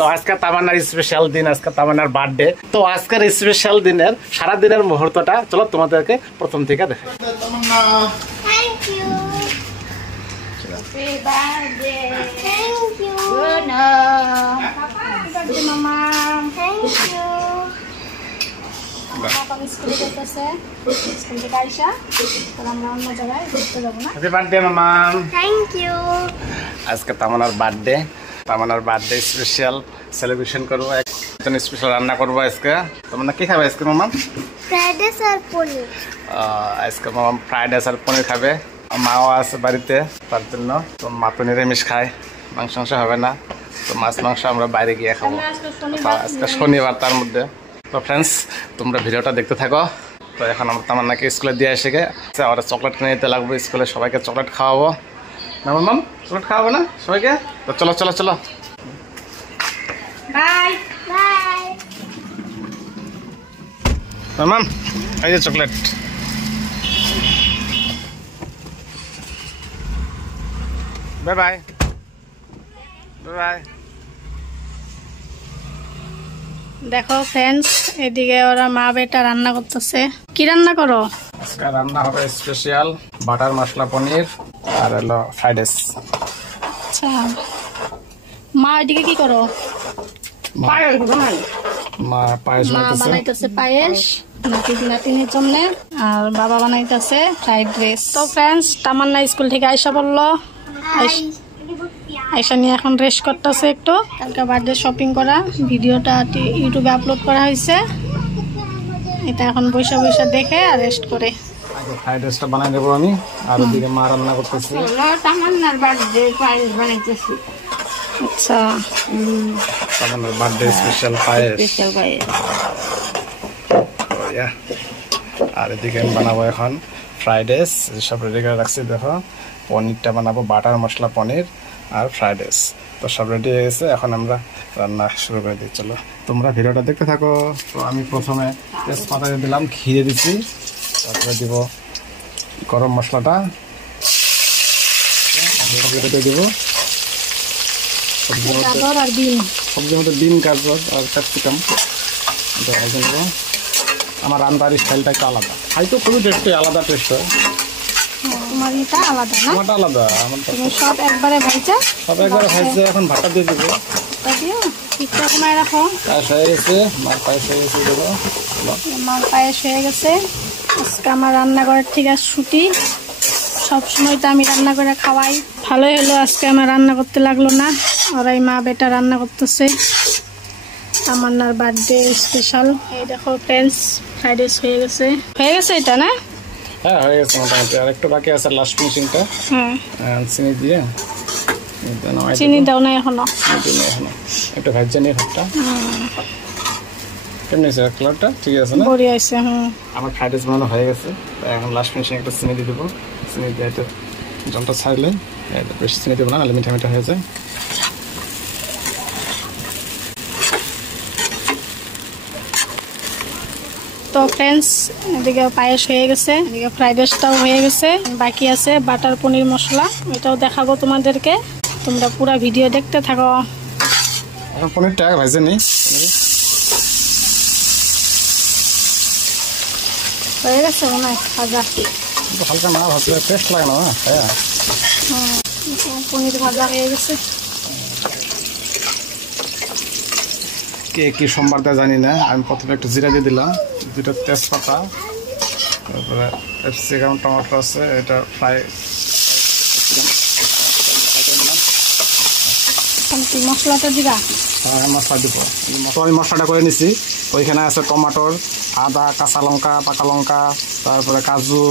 তো আজকে তামান্নার স্পেশাল দিন, আজকে তামান্নার বার্থডে। তো আজকের স্পেশাল দিনের সারা দিনের মুহূর্তটা চলো তোমাদেরকে প্রথম থেকে দেখাই। Thank you. Happy birthday. Thank you. Happy birthday, Mama. Thank you. Happy birthday মামা। Thank you. আজকে তামান্নার বার্থডে, তামান্নার বার্থডে স্পেশাল সেলিব্রেশন করবো, একজন স্পেশাল রান্না করবো আজকে। তামান্না কি খাবে আজকে মামা? Fried rice আর পনির। আজকে মামা ফ্রাইড রাইস আর পনির খাবে। মাও আছে বাড়িতে, তার জন্য তো মা তো নিরামিষ খায়, মাংস মাংস হবে না, তো মাছ মাংস আমরা বাইরে গিয়ে খাবো। আজকে শনিবার, তার মধ্যে। তো ফ্রেন্ডস, তোমরা ভিডিওটা দেখতে থাকো। তো এখন আমরা তামান্নাকে স্কুলে দিয়ে এসে গেছে, ওরা চকলেট কিনে দিতে লাগবে, স্কুলে সবাইকে চকলেট খাওয়াবো না মাম? চকলেট খাওয়াবো না সবাইকে? তো চলো চলো চলো, বাই বাই। মাম এই যে chocolate. Bye bye bye bye. দেখো ফ্রেন্ডস, এদিকে ওরা মা বেটা রান্না করতেছে। কি রান্না করো? আজকে রান্না হবে স্পেশাল বাটার মশলা পনির আর হলো ফ্রাইড রাইস। আচ্ছা, মা এদিকে কি করো? মা পায়েস মা বানাইতেছে। বানাইতেছে পায়েস নাতিনের জন্য, আর বাবা বানাইতেছে ফ্রাইড রাইস। তো ফ্রেন্ডস, তামান্না স্কুল থেকে আইসা বললো, আইসা নিয়ে এখন রেস্ট করতেছে একটু। কালকে বার্থডে শপিং করা ভিডিওটা ইউটিউবে আপলোড করা হয়েছে, এটা এখন বৈশা বৈশা দেখে আর রেস্ট করে। আগে ফ্রাইড রাইসটা বানাই দেবো আমি, আর ওদিকে মা রান্না করতেছে। তামান্নার বার্থডে পায়েস বানাইতেছি। আচ্ছা, তামান্নার বার্থডে স্পেশাল পায়েস। স্পেশাল পায়েস। আর এদিকে আমি বানাবো এখন ফ্রাইড রাইস, সব রেডি করে রাখছি। দেখো, পনিরটা বানাবো বাটার মশলা পনির আর ফ্রাইড রাইস। তো সব রেডি হয়ে গেছে, এখন আমরা রান্না শুরু করে দিই। চলো তোমরা ভিডিওটা দেখতে থাকো। তো আমি প্রথমে তেজপাতা দিয়ে দিলাম, ঘিরে দিচ্ছি, তারপরে দিব গরম মশলাটা দিব, গাজর আর বিন, সবজির মধ্যে বিন, গাজর আর ক্যাপসিকাম ভেজে নেবো। আমার রান্নার স্টাইলটা একটু আলাদা, হয়তো খুবই টেস্টি, আলাদা টেস্ট হয়। তোমার এটা আলাদা না? আমারটা আলাদা, আমারটা তুমি সব একবারে ভাইজা সব একবারে ভাজছে। এখন ভাতটা দিয়ে দেবো, তা দিও, ঠিকঠাক কমায় রাখো। পায়েস হয়ে গেছে, মার পায়েস হয়ে গেছে। দেবো, আমার পায়েস হয়ে গেছে। আজকে আমার রান্নাঘরের থেকে ছুটি, সবসময় তো আমি রান্না করে খাওয়াই। ভালোই হলো আজকে আমার রান্না করতে লাগলো না, ওরাই মা বেটা রান্না করতেছে। তামান্নার বার্থডে স্পেশাল। এই দেখো ফ্রেন্ডস, ফ্রাইড রাইস হয়ে গেছে, হয়ে গেছে এটা না? হ্যাঁ হয়ে গেছে মোটামুটি। আর একটু বাকি আছে লাস্ট ফিনিশিংটা, হ্যাঁ, চিনি দিয়ে। চিনি দাও না এখনো? এখনো একটু ভাজছে নিয়ে ভাতটা। কেমনি আছে কালারটা? ঠিক আছে না? বড়ি আছে। হুম, আমার ফ্রাইড রাইস বানানো হয়ে গেছে। এখন লাস্ট ফিনিশিং একটু চিনি দিয়ে দেবো। চিনি দিয়ে একটু জলটা ছাড়লে, বেশি চিনি দেবো না, নাহলে মিঠা মিঠা হয়ে যায়। তো ফ্রেন্ডস, এদিকে পায়েস হয়ে গেছে, এদিকে ফ্রাইড রাইসটাও হয়ে গেছে, বাকি আছে বাটার পনির মশলা, এটাও দেখাবো তোমাদেরকে। তোমরা পুরো ভিডিও দেখতে থাকো। এখন পনিরটা ভাজে নিই। হয়ে গেছে মনে হয় ভাজা। হালকা না ভাজলে টেস্ট লাগে না। হ্যাঁ, পনির ভাজা হয়ে গেছে। কে কি সোমবার দেয় জানি না। আমি প্রথমে একটু জিরা দিয়ে দিলাম, দুটো তেজপাতা, তারপরে ক্যাপসিকাম, টমেটো আছে, এটা ফ্রাই। মশলাটা দিবা? হ্যাঁ, মশলা দিব। আমি মশলাটা করে নিছি। ওইখানে আছে টমাটোর, আদা, কাঁচা লঙ্কা, পাকা লঙ্কা, তারপরে কাজু,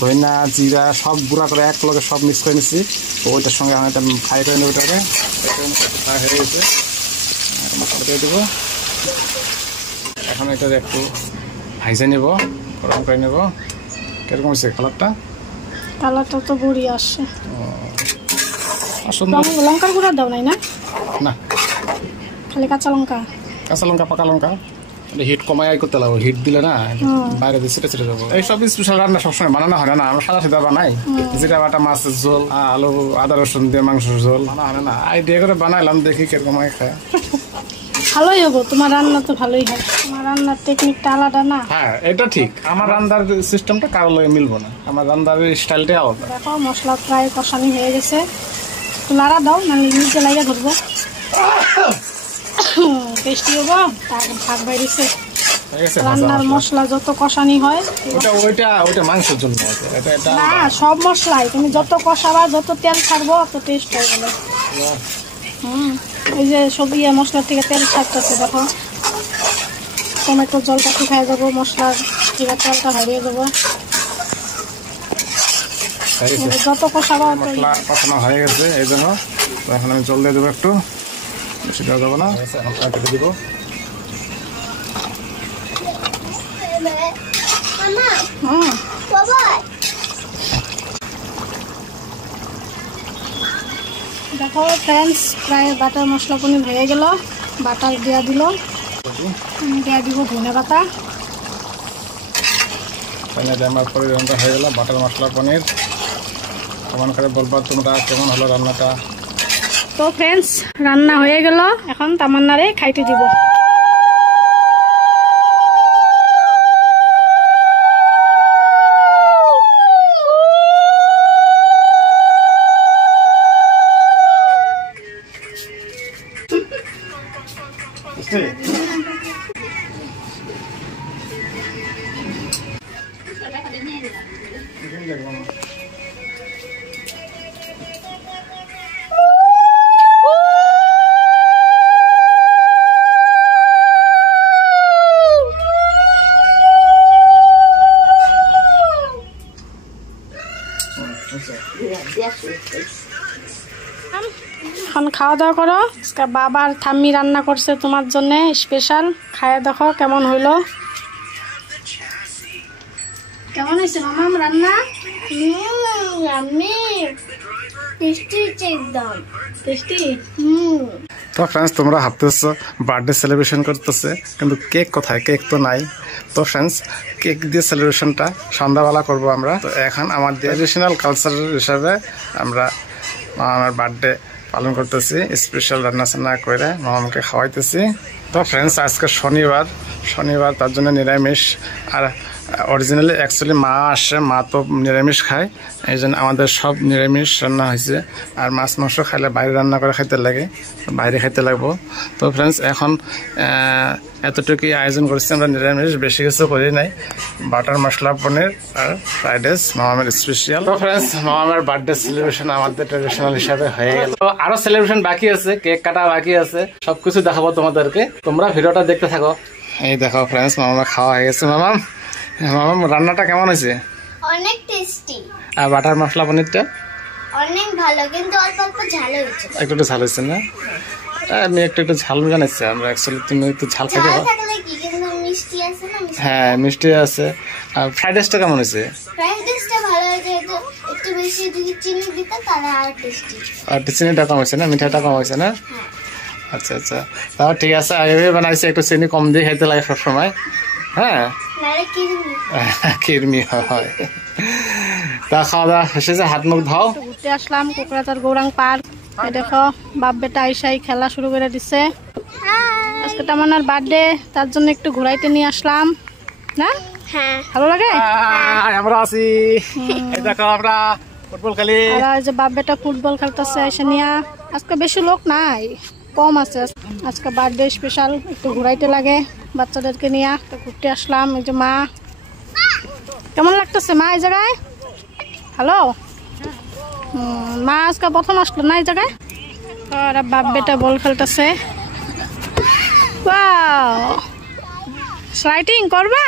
ধনিয়া, জিরা সব গুঁড়া করে এক লগে সব মিক্স করে নিছি। তো ওইটার সঙ্গে আমি এটা ফ্রাই করে নেব। ওইটাকে ফ্রাই হয়ে গেছে, মশলা দিয়ে দেবো। এখন এটা একটু ভাইজে নেব, গরম করে নেব। কিরকম হয়েছে কালারটা? কালারটা তো বুড়ি আসছে। সুন্দর। লঙ্কার গুঁড়া দাও নাই না? না, খালি কাঁচা লঙ্কা, পাকা লঙ্কা। হিট কমাই করতে লাগবো, হিট দিলে না বাইরে দিয়ে ছিটে ছিটে যাবো। এইসব স্পেশাল রান্না সবসময় বানানো হয় না, আমরা সাদা সাদা বানাই। জিরা বাটা মাছের ঝোল, আলু আদা রসুন দিয়ে মাংসের ঝোল বানা হয় না। আইডিয়া করে বানাইলাম, দেখি কিরকম খায়। ভালোই হবো, তোমার রান্না তো ভালোই হয়, তোমার রান্নার টেকনিকটা আলাদা না। হ্যাঁ এটা ঠিক, আমার রান্নার সিস্টেমটা কারোর লগে মিলবো না, আমার রান্নার স্টাইলটাই আলাদা। দেখো মশলা প্রায় কষানি হয়ে গেছে, একটু নাড়া দাও, মানে নিচে লাগিয়ে ধরবো। টেস্টি হবো, তার ভাগ বাইরেছে। রান্নার মশলা যত কষানি হয়, ওইটা মাংসের জন্য, এটা না সব মশলাই তুমি যত কষাবা যত তেল ছাড়বো অত টেস্ট হয়ে গেল। এই যে সব মশলা থেকে তেল ছাড়তেছে, দেখো টমেটোর জলটা শুকায় যাবো, মশলার থেকে তেলটা হারিয়ে যাবো। যত কষাবা মশলা কষানো হয়ে গেছে, এই জন্য এখন আমি জল দিয়ে দেবো, একটু বেশি দেওয়া যাবো না, এখন কেটে দিব। দেখো ফ্রেন্ডস, প্রায় বাটার মশলা পনির হয়ে গেল, বাটার দেওয়া দিল, দেওয়া দিব ধনে পাতা। আমার পরিমাণটা হয়ে গেল বাটার মশলা পনির। কেমন করে বলবা তোমরা, কেমন হলো রান্নাটা? তো ফ্রেন্ডস রান্না হয়ে গেল, এখন তামান্নারে খাইতে দিব। এখন খাওয়া দাওয়া করো, আজকে বাবার ঠাম্মি রান্না করছে তোমার জন্য স্পেশাল, খাইয়ে দেখো কেমন হইলো। কেমন হয়েছে মামাম রান্না? তো ফ্রেন্ডস তোমরা ভাবতেছো বার্থডে সেলিব্রেশন করতেছে, কিন্তু কেক কোথায়? কেক তো নাই। তো ফ্রেন্ডস কেক দিয়ে সেলিব্রেশনটা সন্ধ্যাবেলা করবো আমরা। তো এখন আমার ট্রেডিশনাল কালচার হিসাবে আমরা আমার বার্থডে পালন করতেছি, স্পেশাল রান্না করে মামাকে খাওয়াইতেছি। তো ফ্রেন্ডস আজকে শনিবার তার জন্য নিরামিষ, আর অরিজিনালি অ্যাকচুয়ালি মা আসে, মা তো নিরামিষ খায়, এই জন্য আমাদের সব নিরামিষ রান্না হয়েছে। আর মাছ মাংস খাইলে বাইরে রান্না করে খাইতে লাগে, বাইরে খাইতে লাগবো। তো ফ্রেন্ডস এখন এতটুকুই আয়োজন করছি আমরা, নিরামিষ বেশি কিছু করি নাই। বাটার মশলা পনির আর ফ্রাইড রাইস মামামের স্পেশাল। তো ফ্রেন্ডস মামামের বার্থডে সেলিব্রেশন আমাদের ট্রেডিশনাল হিসাবে হয়ে গেল। তো আরো সেলিব্রেশন বাকি আছে, কেক কাটা বাকি আছে, সবকিছু দেখাবো তোমাদেরকে, তোমরা ভিডিওটা দেখতে থাকো। এই দেখো ফ্রেন্ডস মামামের খাওয়া হয়ে গেছে। মামাম রান্নাটা কেমন হয়েছে? অনেক টেস্টি। আর বাটার মশলা পনিরটা অনেক ভালো, কিন্তু অল্প অল্প ঝাল হয়েছে। একটু ঝাল হয়েছে না? আমি একটু ঝাল জানাচ্ছি আমরা, অ্যাকচুয়ালি তুমি একটু ঝাল খাবে। হ্যাঁ মিষ্টি আছে। আর ফ্রাইড রাইসটা কেমন হয়েছে? ফ্রাইড রাইসটা ভালো হয়েছে, একটু বেশি যদি চিনি দিতে তাহলে আর টেস্টি। আর চিনিটা কম হয়েছে না, মিঠাইটা কম হয়েছে না? আচ্ছা আচ্ছা, তাও ঠিক আছে। আগে বানাইছি একটু চিনি কম দিয়ে খাইতে লাগে সবসময়। হ্যাঁ কিরমি হয়। তা খাওয়া দাওয়া শেষে হাত মুখ ধাও। ঘুরতে আসলাম কোকরাঝার গৌরাং পার্ক। দেখো বাপ বেটা আইসাই খেলা শুরু করে দিছে। আজকে তামান্নার বার্থডে, তার জন্য একটু ঘুরাইতে নিয়ে আসলাম না। হ্যাঁ ভালো লাগে। আমরা আছি, এই দেখো আমরা ফুটবল খেলি। আর এই যে বাপ বেটা ফুটবল খেলতেছে আইসা নিয়া। আজকে বেশি লোক নাই, কম আছে। আজকে বার্থডে স্পেশাল, একটু ঘুরাইতে লাগে বাচ্চাদেরকে নিয়ে। তো ঘুরতে আসলাম। এই যে মা, কেমন লাগতেছে মা এই জায়গায়? হ্যালো, মা আজকে প্রথম আসলো না এই জায়গায়। আর বাপ বেটা বল খেলতেছে। স্লাইডিং করবা?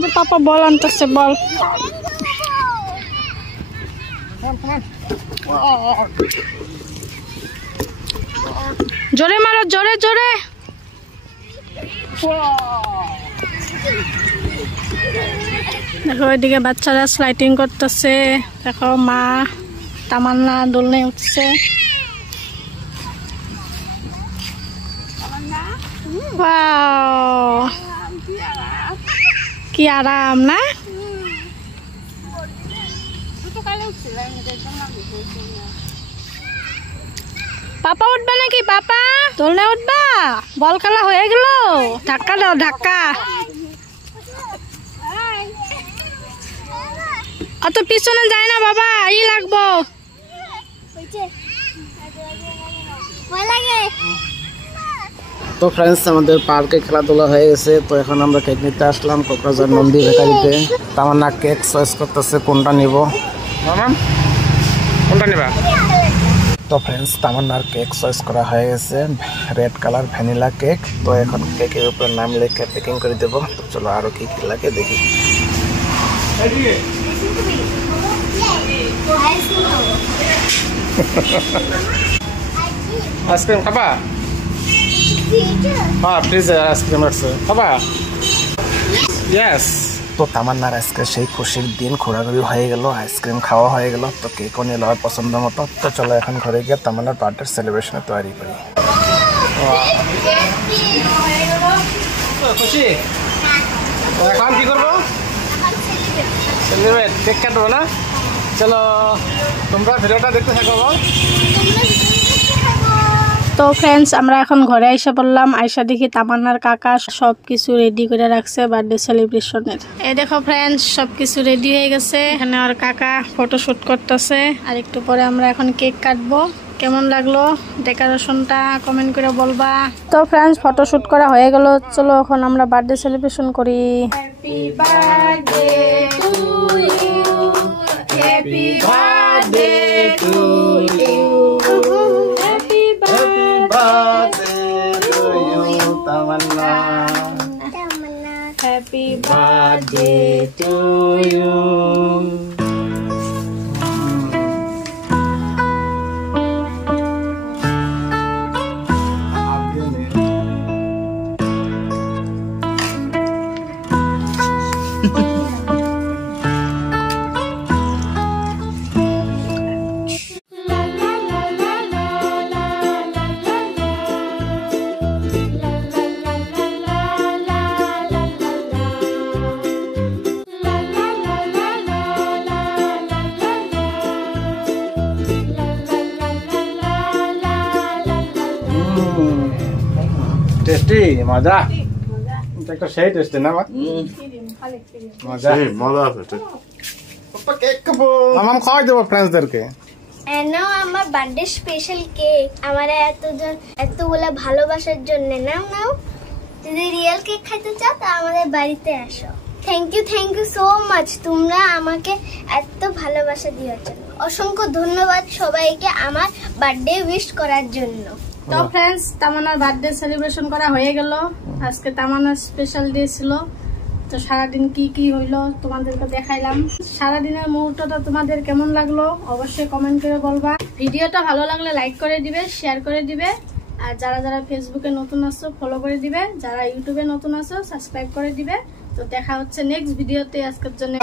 যে পাপা বল আনতেছে, বল। জোরে মারো, জোরে জোরে। দেখো এদিকে বাচ্চারা স্লাইডিং করতেছে। দেখো মা তামান্না দোলনে উঠছে। কি আরাম না? পাপা উঠবে নাকি? পাপা দোলনা উঠবা? বল খেলা হয়ে গেল, ধাক্কা দাও ধাক্কা। অত পিছনে যায় না বাবা, ই লাগবো। তো ফ্রেন্ডস, আমাদের পার্কে খেলাধুলা হয়ে গেছে। তো এখন আমরা কেক নিতে আসলাম কোকরাঝার নন্দী বেকারিতে। তামান্না কেক চয়েস করতেছে কোনটা নিব। মামাম কোনটা নিবা? তো ফ্রেন্ডস, তামান্নার কেক চয়েস করা হয়ে গেছে, রেড কালার ভ্যানিলা কেক। তো এখন কেকের উপরে নাম লিখে প্যাকিং করে দেবো। তো চলো আরো কি কি লাগে দেখি। আইসক্রিম খাবা? হ্যাঁ, ফ্রিজে আইসক্রিম আছে, খাবা? ইয়েস। তো তামান্নার আজকে সেই খুশির দিন, ঘোরাঘুরি হয়ে গেল, আইসক্রিম খাওয়া হয়ে গেল। তো কেকও নিয়ে নেওয়ার পছন্দ মতো। তো চলো এখন ঘরে গিয়ে তামান্নার বার্থডে সেলিব্রেশনে তৈরি করি। খুশি? এখন কি করবো? সেলিব্রেট, কেক কাটবো না? চলো তোমরা ভিডিওটা দেখতে থাকো। তো ফ্রেন্ডস, আমরা এখন ঘরে আইসা পড়লাম। আইসা দেখি তামান্নার কাকা সবকিছু রেডি করে রাখছে বার্থডে সেলিব্রেশনের। এই দেখো ফ্রেন্ডস, সবকিছু রেডি হয়ে গেছে। এখানে আর কাকা ফটোশুট করতেছে। আর একটু পরে আমরা এখন কেক কাটবো। কেমন লাগলো ডেকোরেশনটা কমেন্ট করে বলবা। তো ফ্রেন্ডস, ফটোশুট করা হয়ে গেল। চলো এখন আমরা বার্থডে সেলিব্রেশন করি। Happy birthday to you, happy birthday to you, Happy birthday to you. Tasty, মজা। একটা সেই টেস্টি না? মজা মজা আছে। কেক খাবো, মামাম খাওয়াই দেবো ফ্রেন্ডসদেরকে। আমার বার্থডে স্পেশাল কেক, আমার এতগুলা ভালোবাসার জন্য। নাও নাও, যদি রিয়েল কেক খাইতে চাও তা আমাদের বাড়িতে আসো। থ্যাংক ইউ সো মাচ, তোমরা আমাকে এত ভালোবাসা দেওয়ার জন্য। অসংখ্য ধন্যবাদ সবাইকে আমার বার্থডে উইশ করার জন্য। তো ফ্রেন্ডস, তামান্নার বার্থডে সেলিব্রেশন করা হয়ে গেল। আজকে তামান্নার স্পেশাল ডে ছিল। তো সারাদিন কি কি হইলো তোমাদেরকে দেখাইলাম। সারাদিনের মুহূর্তটা তোমাদের কেমন লাগলো অবশ্যই কমেন্ট করে বলবা। ভিডিওটা ভালো লাগলে লাইক করে দিবে, শেয়ার করে দিবে। আর যারা যারা ফেসবুকে নতুন আছো ফলো করে দিবে, যারা ইউটিউবে নতুন আছো সাবস্ক্রাইব করে দিবে। তো দেখা হচ্ছে নেক্সট ভিডিওতে। আজকের জন্য